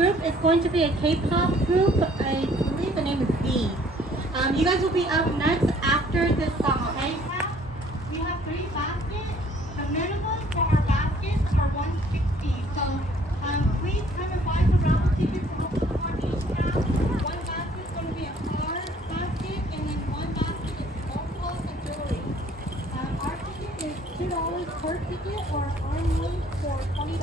group is going to be a K-pop group. I believe the name is V. You guys will be up next after this song, okay? We have 3 baskets. The minimum for our baskets are 160. So please come and buy the raffle tickets to help support each staff. One basket is going to be a car basket, and then one basket is multiples and jewelry. Our ticket is $2 per ticket, or online for $20.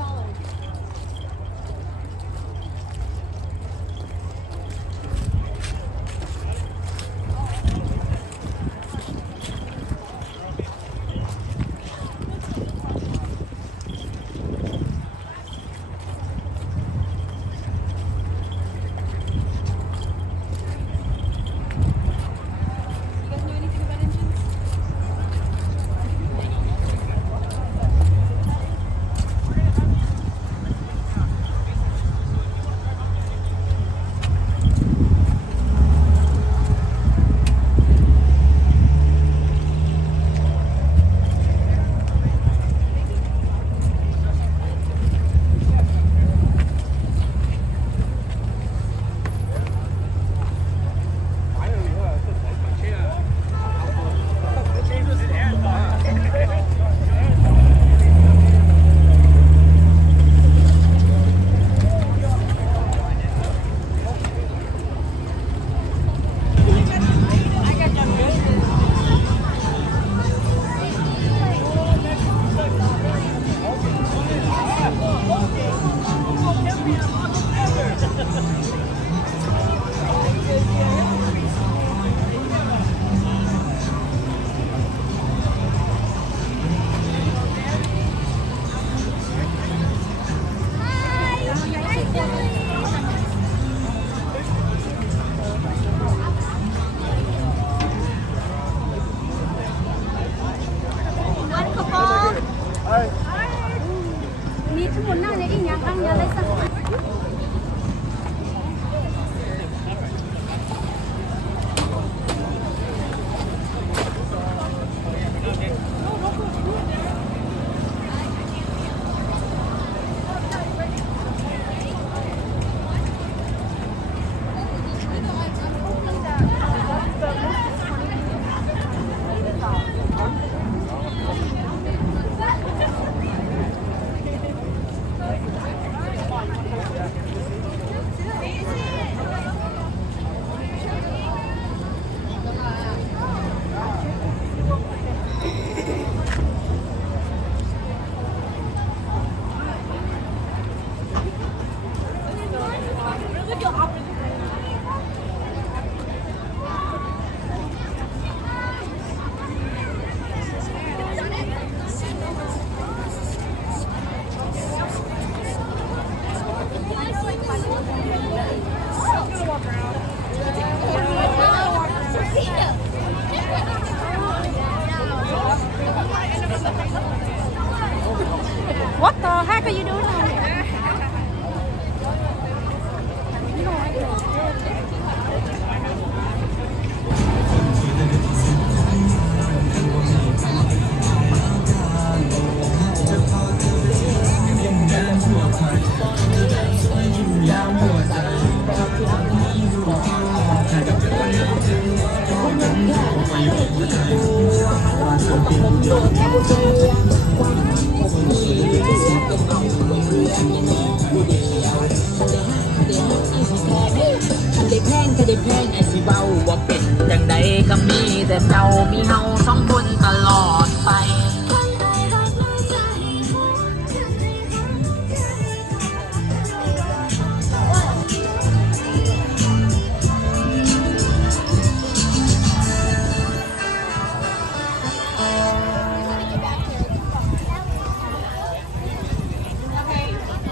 What the heck are you doing out here?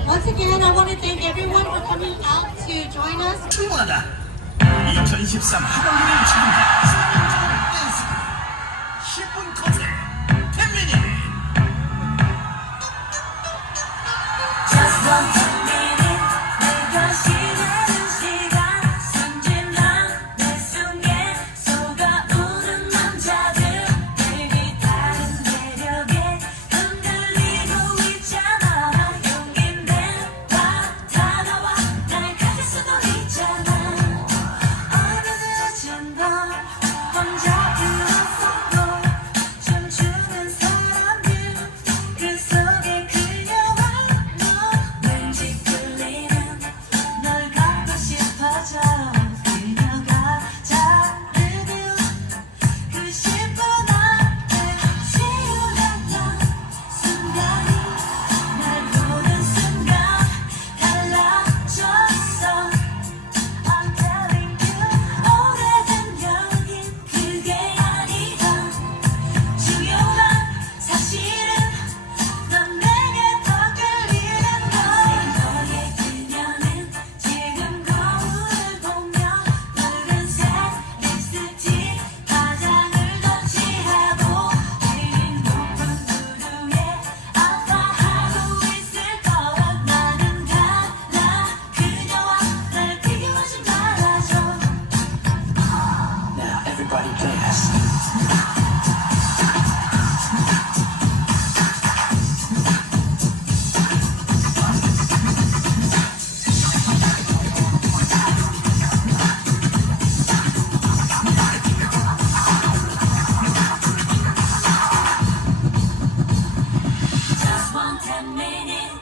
Once again, I want to thank everyone for coming out to join us. 응원하다 2023 하반기를 주관한 댄스 10분 콘서트 10미닛 Just one minute 내가 시대는 시간 순진한 내 숨에 쏟아오는 남자들 baby 다른 매력에 흔들리고 있잖아 용기 내봐 다가와 날 Just want 10 minutes.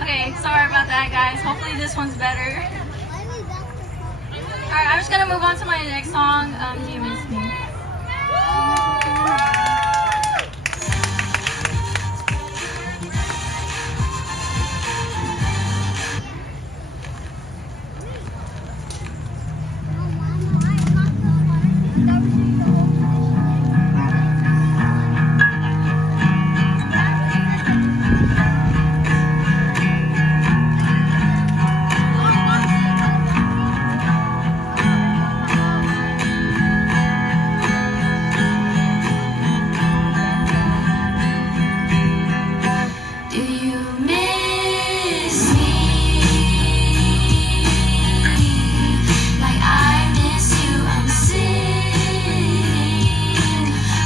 Okay, sorry about that, guys. Hopefully this one's better. Alright, I'm just gonna move on to my next song. Do you miss me? Do you miss me like I miss you? I'm sitting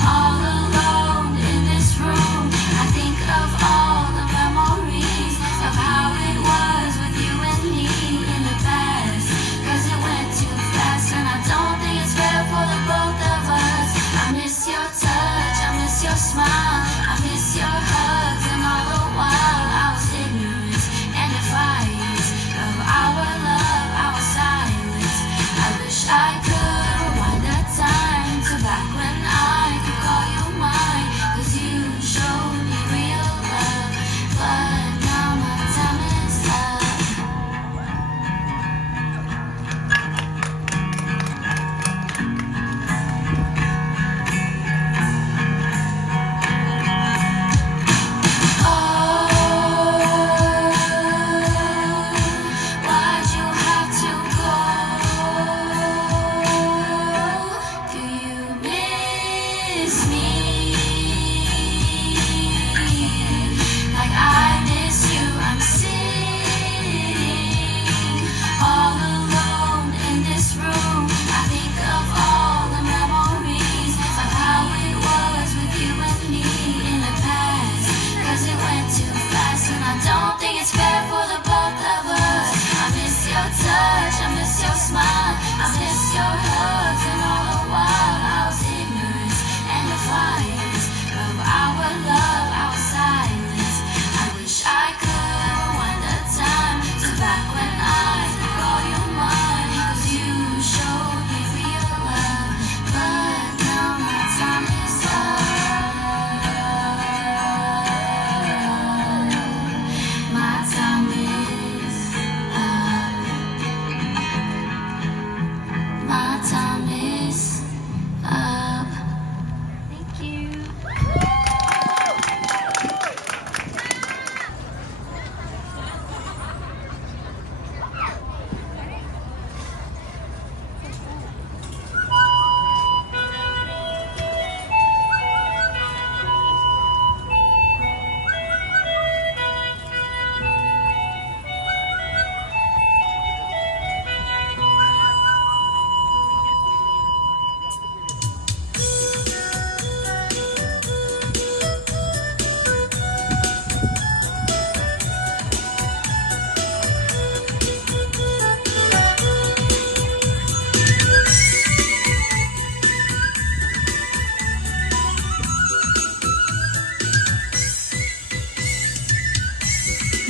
all alone in this room. I think of all the memories of how it was with you and me in the past. 'Cause it went too fast and I don't think it's fair for the both of us. I miss your touch, I miss your smile, I miss your hugs, and all the while I was ignorant and defiant of our love, our silence. I wish I could rewind the time to back when I could call you mine. 'Cause you showed me real love, but now my time is up. Why'd you have to go? Do you miss me like I miss you? I'm sitting all alone in this room. I think of all the memories of how it was with you and me in the past. 'Cause it went too fast and I don't think it's fair for the both of us. I miss your touch, I miss your smile, I miss your hugs, and all the while I was ignorant and defiant of our love, our silence. I wish I could rewind the time to back when I could call you mine. 'Cause you showed me real love, but now my time is up. My time is up. My time is up. Thank you.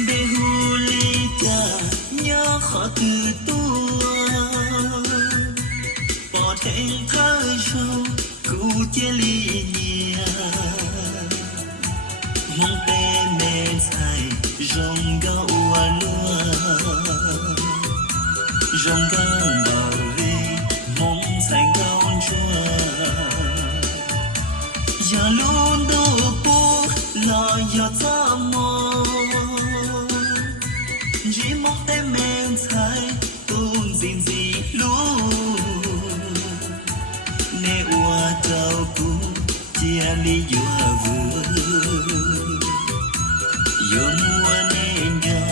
để hu lê cha nhớ khó từ tua bỏ thể thơ sâu cụ chia ly nhia mong tê mê sai rong gao ua lua rong gao bảo rê mong sai gao chua ya luôn đô bố lo ya ta mò chỉ mong tem men sai tung gìn gì luôn nè ua trao cu chia ly vừa vừa yo mua nè nhau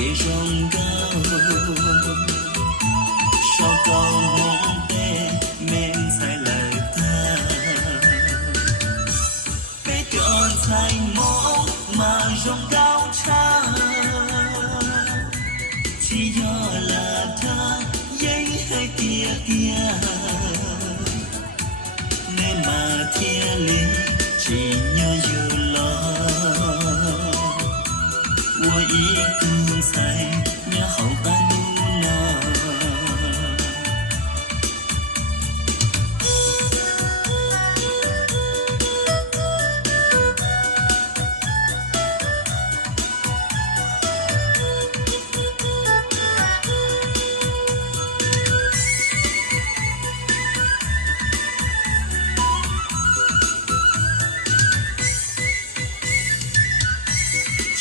kề rong cao sao cầu mong tê men sai lời ta bé chọn sai mong mà rong cao cha chỉ do là ta giấy hay tia tia nên mà thiên lý chỉ nhớ dù lo我一个在你好半路呢。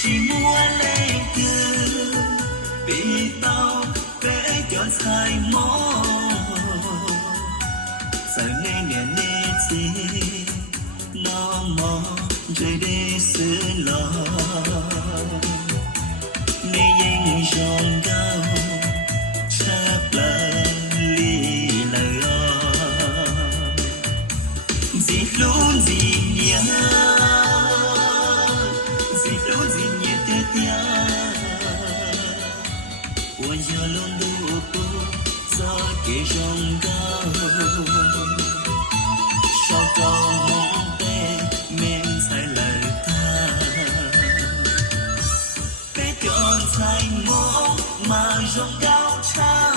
chỉ muốn lấy từ vì tao để chọn sai mó giờ này nè nè gì nó mò rồi để xử lo nè danh rong cao sắp là li là gì luôn gì nhá gì nhẹ tia tia, ôi giờ luôn đủ cô gió kề rong cao, sao cầu mong tê men sai lời ta, bé chọn sai mong mà rong cao cha,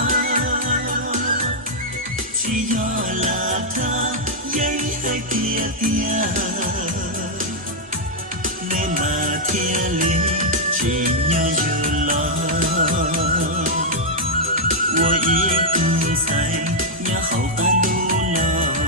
chỉ do là ta giấy hay tia tia. nên mà thiên lý chỉ nhớ dù lo 我一个在你好半路呢。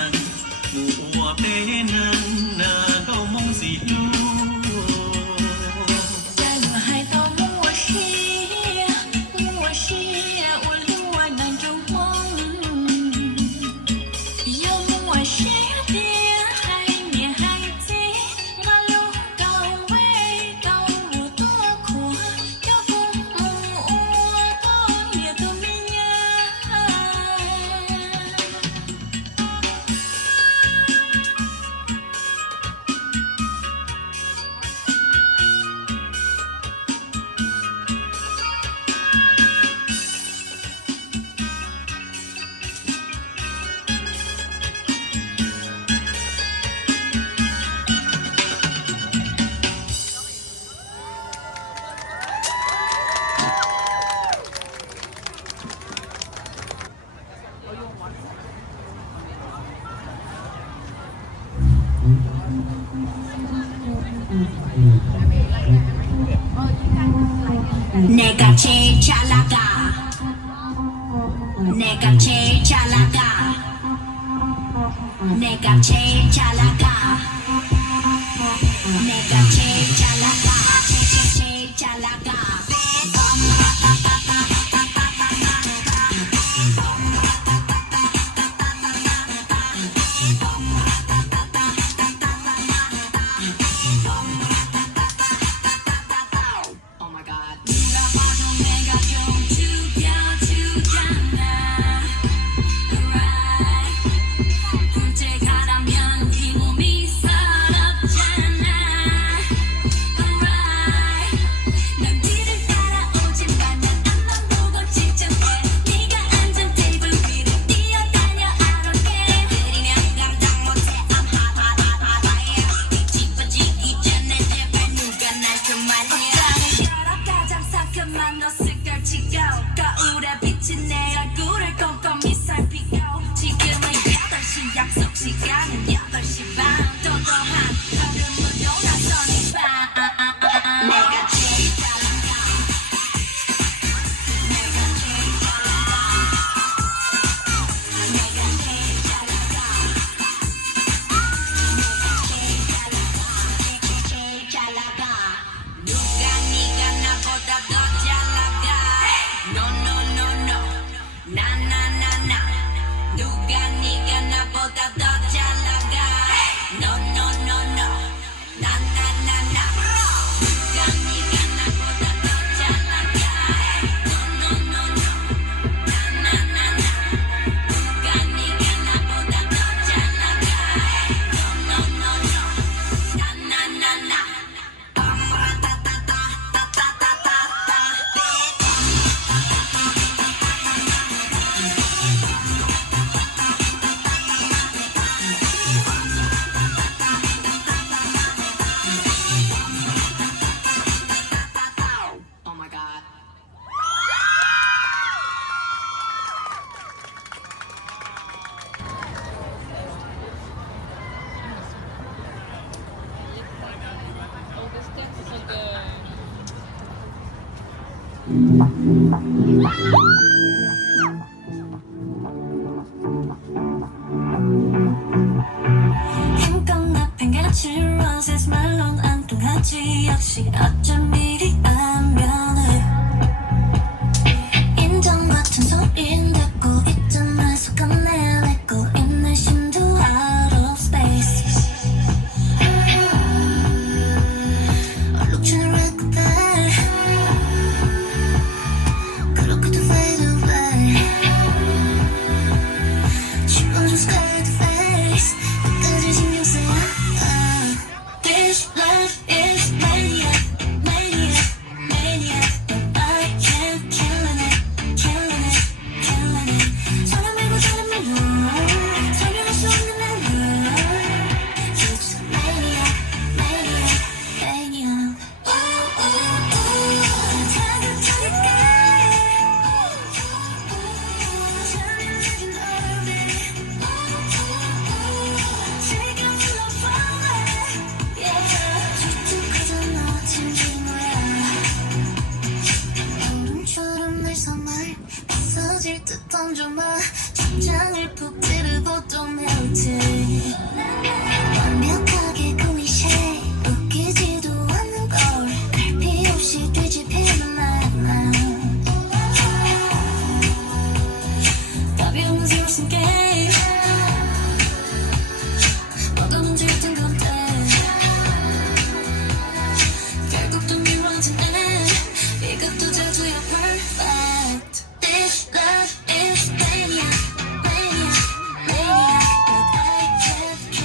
năng mùa bé nắng nà câu mong gì luôn 在我还到我心，我心，我另外难中梦。有我心的海面海底，我路高位高我多苦，有不我多也都明呀。내가 제일 잘 나가 내가 제일 잘 나가 내가 제일 잘 나가 내가 제일 잘 나가 제일 잘 나가 Oh my god 누가 봐도 내가 좀 죽여주잖아 Alright 둘째가라면 이 몸이 서럽잖아 Alright 넌 뒤를 따라오지 마 난 앞만 보고 직전해 네가 앉은 테이블 위를 뛰어다녀 I don't care 느리면 감당 못해 I'm hot hot hot hot fire 찌뿌지기 전에 제발 누가 날 좀 말려 여러 가장 상큼한 옷을 걸치고 거울에 비친 내 얼굴을 꼼꼼히 살피고 지금은 8시 약속 시간은 8시 반 도도한 걸음으로 나서는 밤 내가 제일 잘 나가 내가 제일 잘 나가 내가 제일 잘 나가 내가 제일 잘 나가 누가 네가 나보다 더 잘 나가 No no no no 나 나 나 나 누가 네가 나보다 더 잘 나가 No no no no 나 나 나 나 누가 네가 나보다 더 잘 나가 No no no no 나 나 나 나 누가 네가 나보다 더 잘 나가 No no no no 나 나 나 나 Oh my god. 행동 앞엔 같이 roses 말론 안 통하지 역시 어쩜 이리 안변해 인정 같은 소린 듣고 있잖아 속은 내뱉고 있는 심도 out of space Look to the right 그렇게도 fade 완벽하게 클리셰 웃기지도 않는 걸 갈피 없이 뒤집히는 말 답이 없는 새로운 게임 뭐가 문제였던 건데 결국 또 미워지네 이것도 자주야 perfect This love is mania, mania, mania But I can't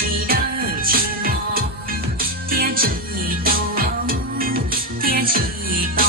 chỉ đợi chỉ mò tia chỉ tàu tia chỉ tàu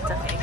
It's okay.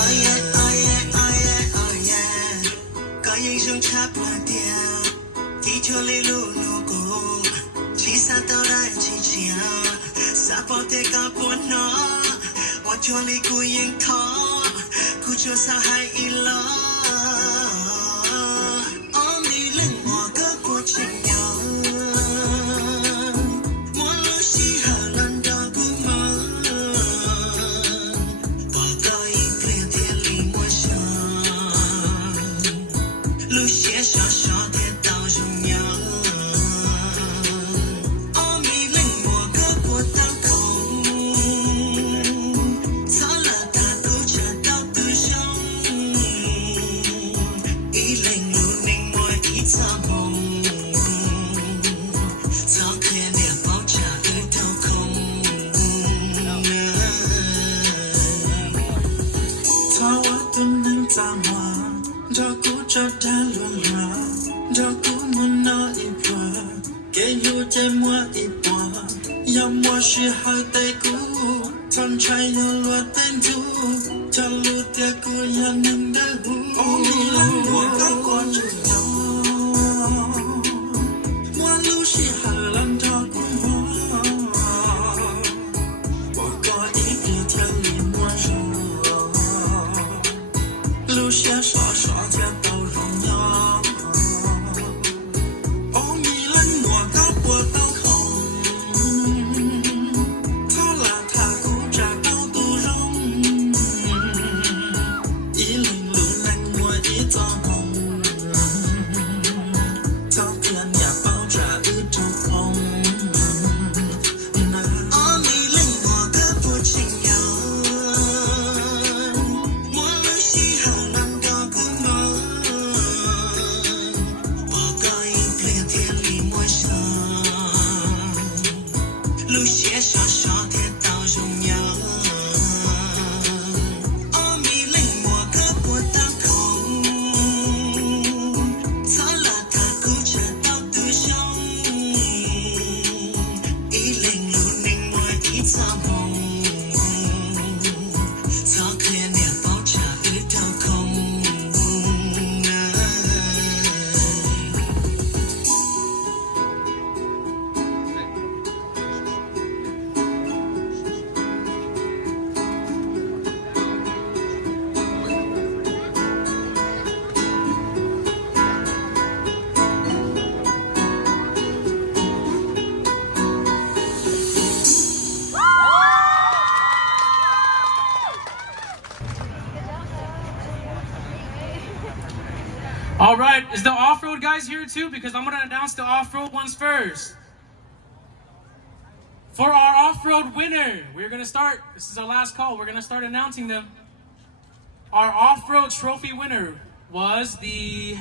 Oh yeah, oh yeah, oh yeah, oh yeah. Có những dòng chắp là tia, tí cho lì lù lù cô. Chỉ xa tao đã chỉ chia, xa bỏ thế cả buồn nó. Bỏ cho lì cô yên thó, cô cho xa hai ý lo. Ôm đi lên mùa cơ của trình nhau. Muốn lúc xí hà lần đó cứ mơ. Bỏ có ý phê thiên lý mua sân. Lúc xế xó xó thế tao dùng nhau. Ôm đi lên mùa cơ của tao không. Gió là ta cố chờ tao từ trong. Ý lên lưu ninh môi ít gió hồng. Gió khuya nè bao trả ơi đâu không. Thao á tuần ninh ta hoa. Cho cũ cho đã luôn hòa. Cho cũ muốn nói ít qua. Kể nhu chê mua ít qua. Dòng mua sĩ hai tay cũ. Thân trai nhờ loạt tên chú. Cho lưu tia cũ nhà ninh đá hú. Ôm đi lăng mùa các con chừng nhau. Mua lưu sĩ hà lăng cho cũng hoa. Bỏ có ý kia theo lý mua rồi. Lưu sĩ xó xó theo tao rung nhau. Ôm đi lăng mùa các của tao không. Thao là thà cũ trả tao tu rong. Ý linh lưu nanh mùa ý tao hồng. Thao tiền nhà bao trả ư trâu không. Ôm đi lăng mùa các của trình nhau. Muốn lúc xí hà lần đó cứ mơ. Bỏ có ý phê thiên lý mua sân. Lúc xế xó xó thế tao dùng nhau. Ôm đi lên mùa cơ của tao không. Gió là ta cố chờ tao từ trong. Ý lên lưu ninh môi ít gió hồng. Gió khuya nè bao trả ơi đâu không. All right, is the off-road guys here too? Because I'm gonna announce the off-road ones first. For our off-road winner, we're gonna start, this is our last call, we're gonna start announcing them. Our off-road trophy winner was the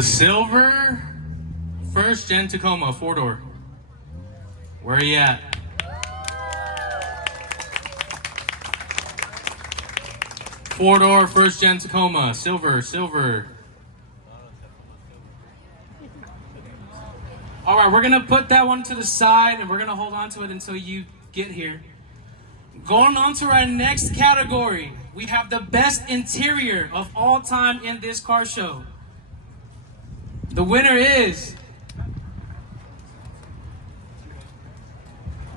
silver first gen Tacoma 4-door. Where are you at? Four-door first gen Tacoma, silver. All right, we're gonna put that one to the side and we're gonna hold on to it until you get here. Going on to our next category, we have the best interior of all time in this car show. The winner is...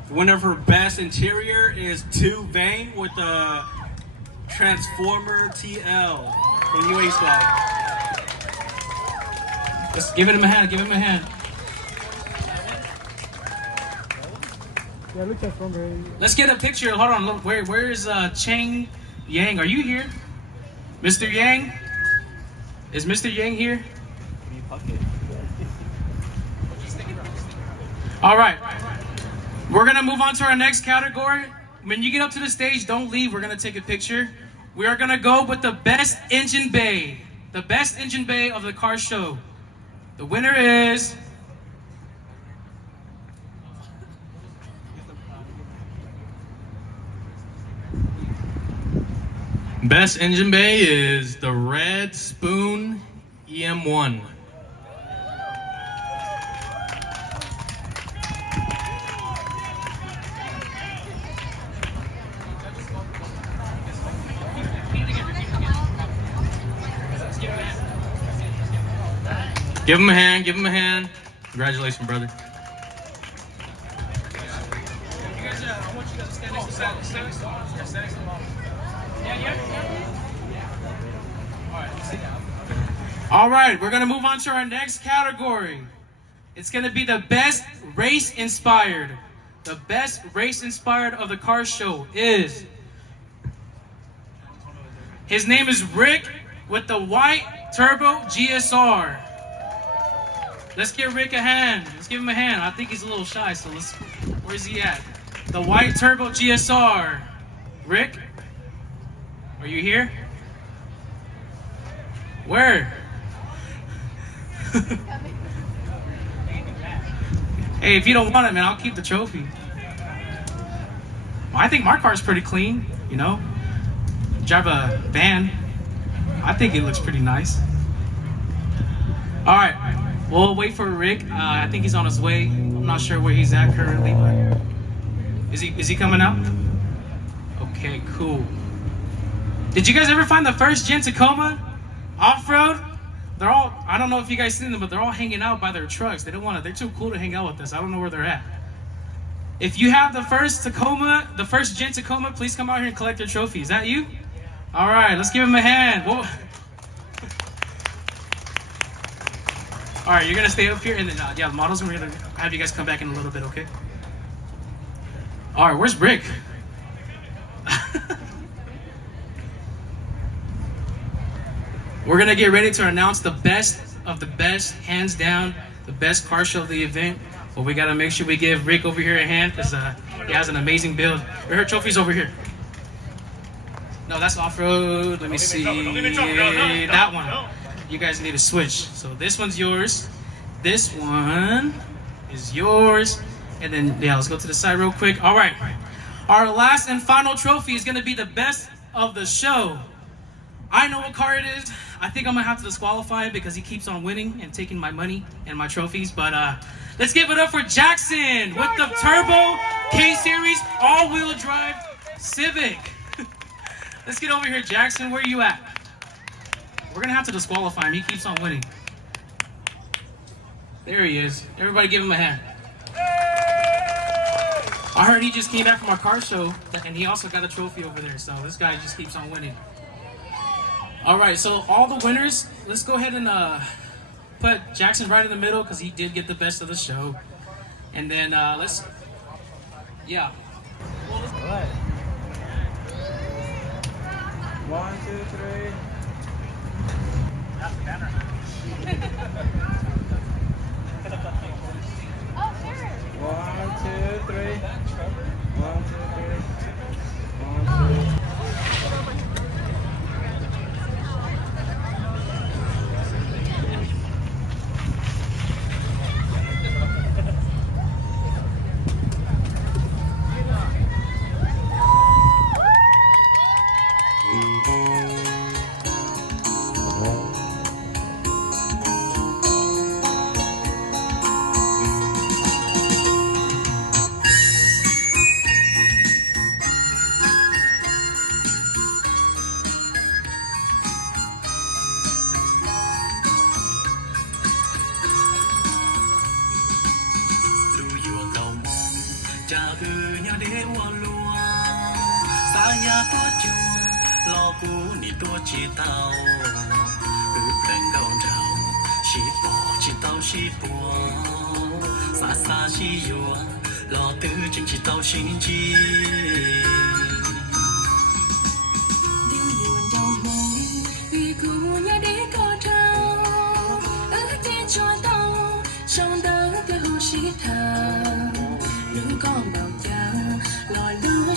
The winner for best interior is 2 Vane with the Transformer TL from UA Swag. Let's give him a hand, give him a hand. Yeah, look at from here. Let's get a picture. Hold on, look, where is Cheng Yang? Are you here? Mr. Yang? Is Mr. Yang here? All right. We're gonna move on to our next category. When you get up to the stage, don't leave. We're gonna take a picture. We are gonna go with the best engine bay. The best engine bay of the car show. The winner is... Best engine bay is the Red Spoon EM1. Give him a hand, give him a hand. Congratulations, brother. All right, we're gonna move on to our next category. It's gonna be the best race inspired. The best race inspired of the car show is, his name is Rick with the white turbo GSR. Let's give Rick a hand. Let's give him a hand. I think he's a little shy, so where's he at? The white turbo GSR. Rick, are you here? Where? Hey, if you don't want it, man, I'll keep the trophy. Well, I think my car's pretty clean, you know? Drive a van. I think it looks pretty nice. All right, we'll wait for Rick. I think he's on his way. I'm not sure where he's at currently, but is he coming out? Okay, cool. Did you guys ever find the first gen Tacoma off-road? They're all, I don't know if you guys seen them, but they're all hanging out by their trucks. They don't want to, they're too cool to hang out with us. I don't know where they're at. If you have the first Tacoma, the first gen Tacoma, please come out here and collect your trophy. Is that you? All right, let's give him a hand. Whoa. All right, you're gonna stay up here, and then yeah, the models, we're gonna have you guys come back in a little bit, okay? All right, where's Rick? We're gonna get ready to announce the best of the best, hands down, the best car show of the event. But we gotta make sure we give Rick over here a hand, because he has an amazing build. Her trophy's over here. No, that's off-road. Let me see. That one. You guys need to switch. So this one's yours. This one is yours. And then, yeah, let's go to the side real quick. All right. Our last and final trophy is gonna be the best of the show. I know what car it is. I think I'm gonna have to disqualify him because he keeps on winning and taking my money and my trophies. But let's give it up for Jackson with the Turbo K-Series all-wheel drive Civic. Let's get over here, Jackson. Where are you at? We're gonna have to disqualify him. He keeps on winning. There he is. Everybody give him a hand. I heard he just came back from our car show, and he also got a trophy over there. So this guy just keeps on winning. All right, so all the winners, let's go ahead and put Jackson right in the middle because he did get the best of the show. And then let's, yeah. All right. 1, 2, 3. That's the banner. Oh, sure. 1, 2, 3. 1, 2, 3. 1, 2.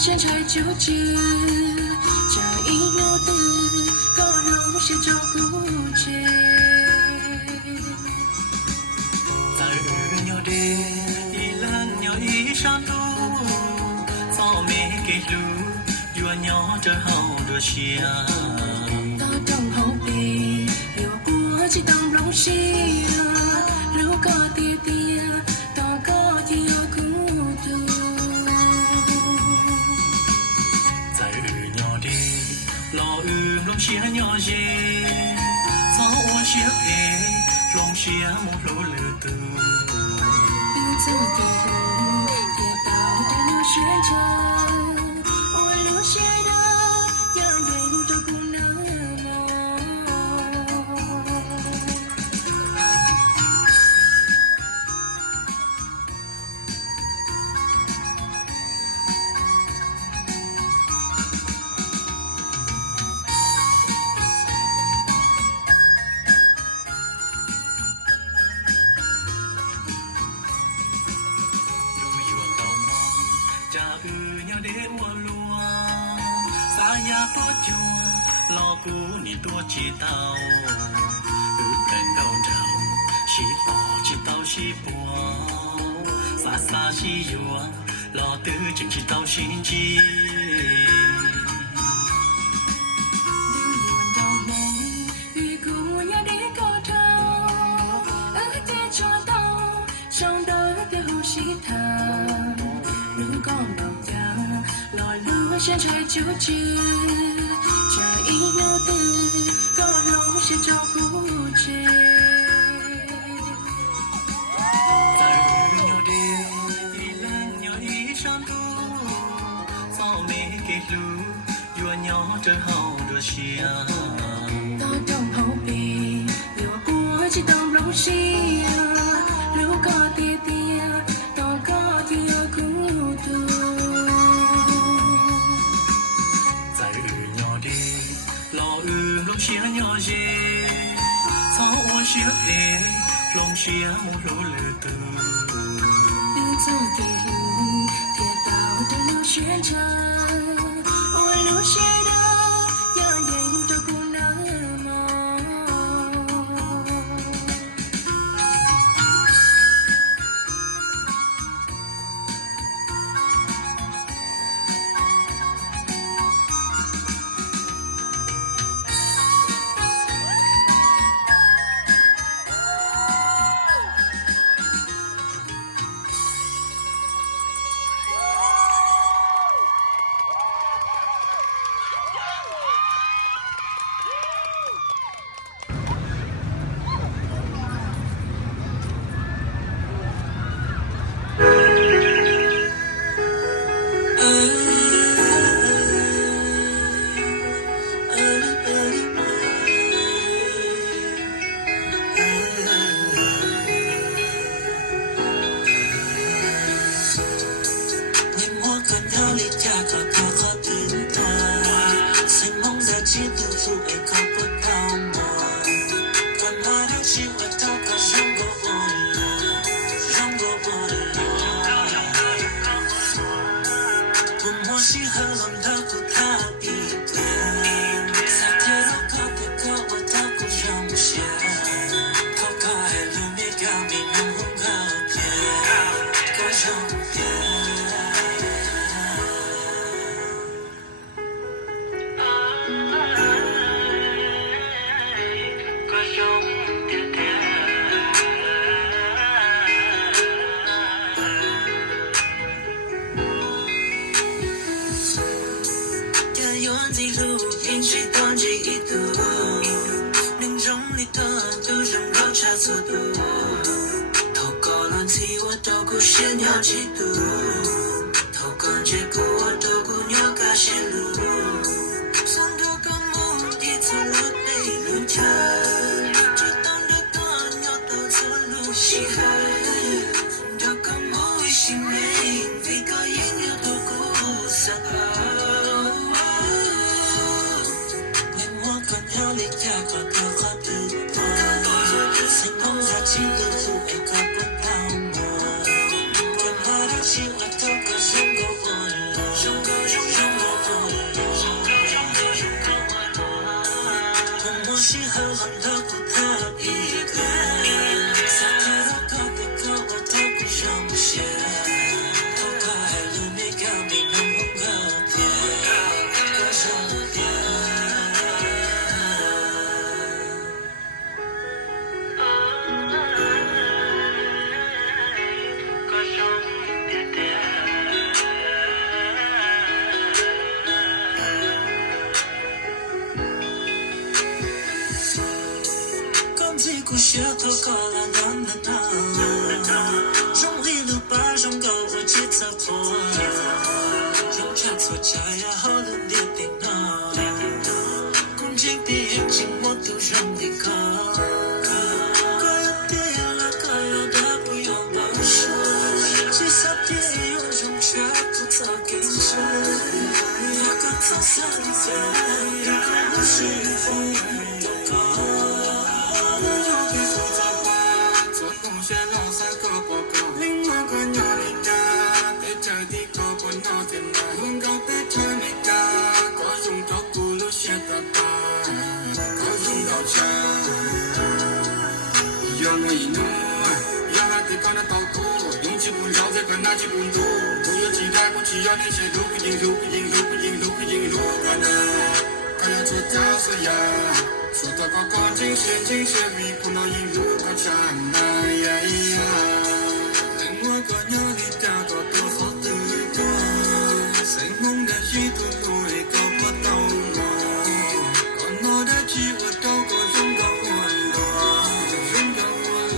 trên trời chiếu trừ trời ý vô tư có nấu trên trong cú chê tại nhỏ đê đi lan nhỏ ý san tu sao mẹ kể lu vừa nhỏ trở hậu đua chia ta trong hậu bì yêu búa chỉ tao rong chia nếu có tia tia ta có yêu cú tu lo ư long chia nhỏ gì sao ua chia phê long xia một lỗ lửa từ 日子的路，跌倒的流血着，我流血的眼泪都不能抹。lo cũ ni tua chỉ tao bên đầu đầu chỉ bỏ chỉ tao chỉ bỏ xa xa chỉ yua lo tư chừng chỉ tao xin chi现在就知，这一个字，可能是找不知。在日鸟的一冷鸟一山路，草莓给路，月鸟正好的香。到trong hậu bì, yêu của chỉ đồng lòng xì, nếu có tia tia, tôi có tia cũng từ. 老日龙虾鸟些，草我些配，龙虾木罗了的。日子的路，跌倒的流血着，我流血的眼泪都不能抹。故事都过了容易路把人搞我节奏破用差错家呀好了列定公斤比眼睛我都容易高各有点了各有的不用保守至少别有用却不早跟着那个早上在不是不高拿起本土，不要期待，不需要那些路不赢，路不赢，路不赢，路不赢，路可能，他要做大事呀，说到高高进陷进陷里，不能赢路过长那呀呀，等我个鸟里打个标好的多，谁梦的一途路一个不到我，我我的计划都够用到我了，用到我了。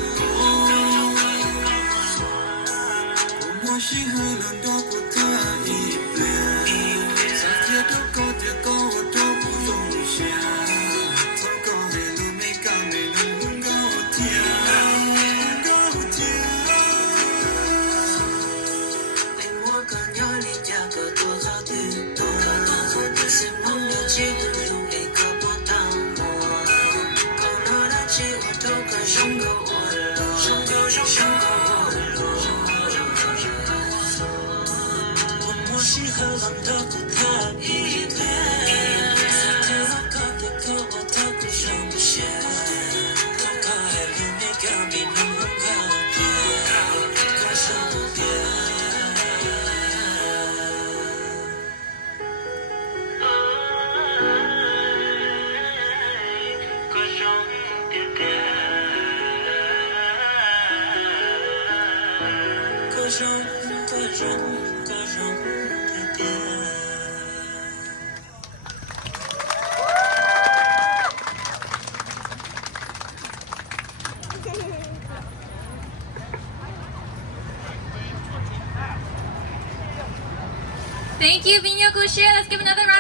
我喜欢人都不可以变，啥节都高点高我都不用想，从高的路没高没能高天，高天。令我更要你价格多好的多，是梦的机会用一个不到我，高了的计划都可用够我了，用够我了。我喜欢浪的不可以变，昨天我搞的可我都不用写，高高的路没高没能高点，高上点。Thank you, Vinyo Kushir. Let's give another round.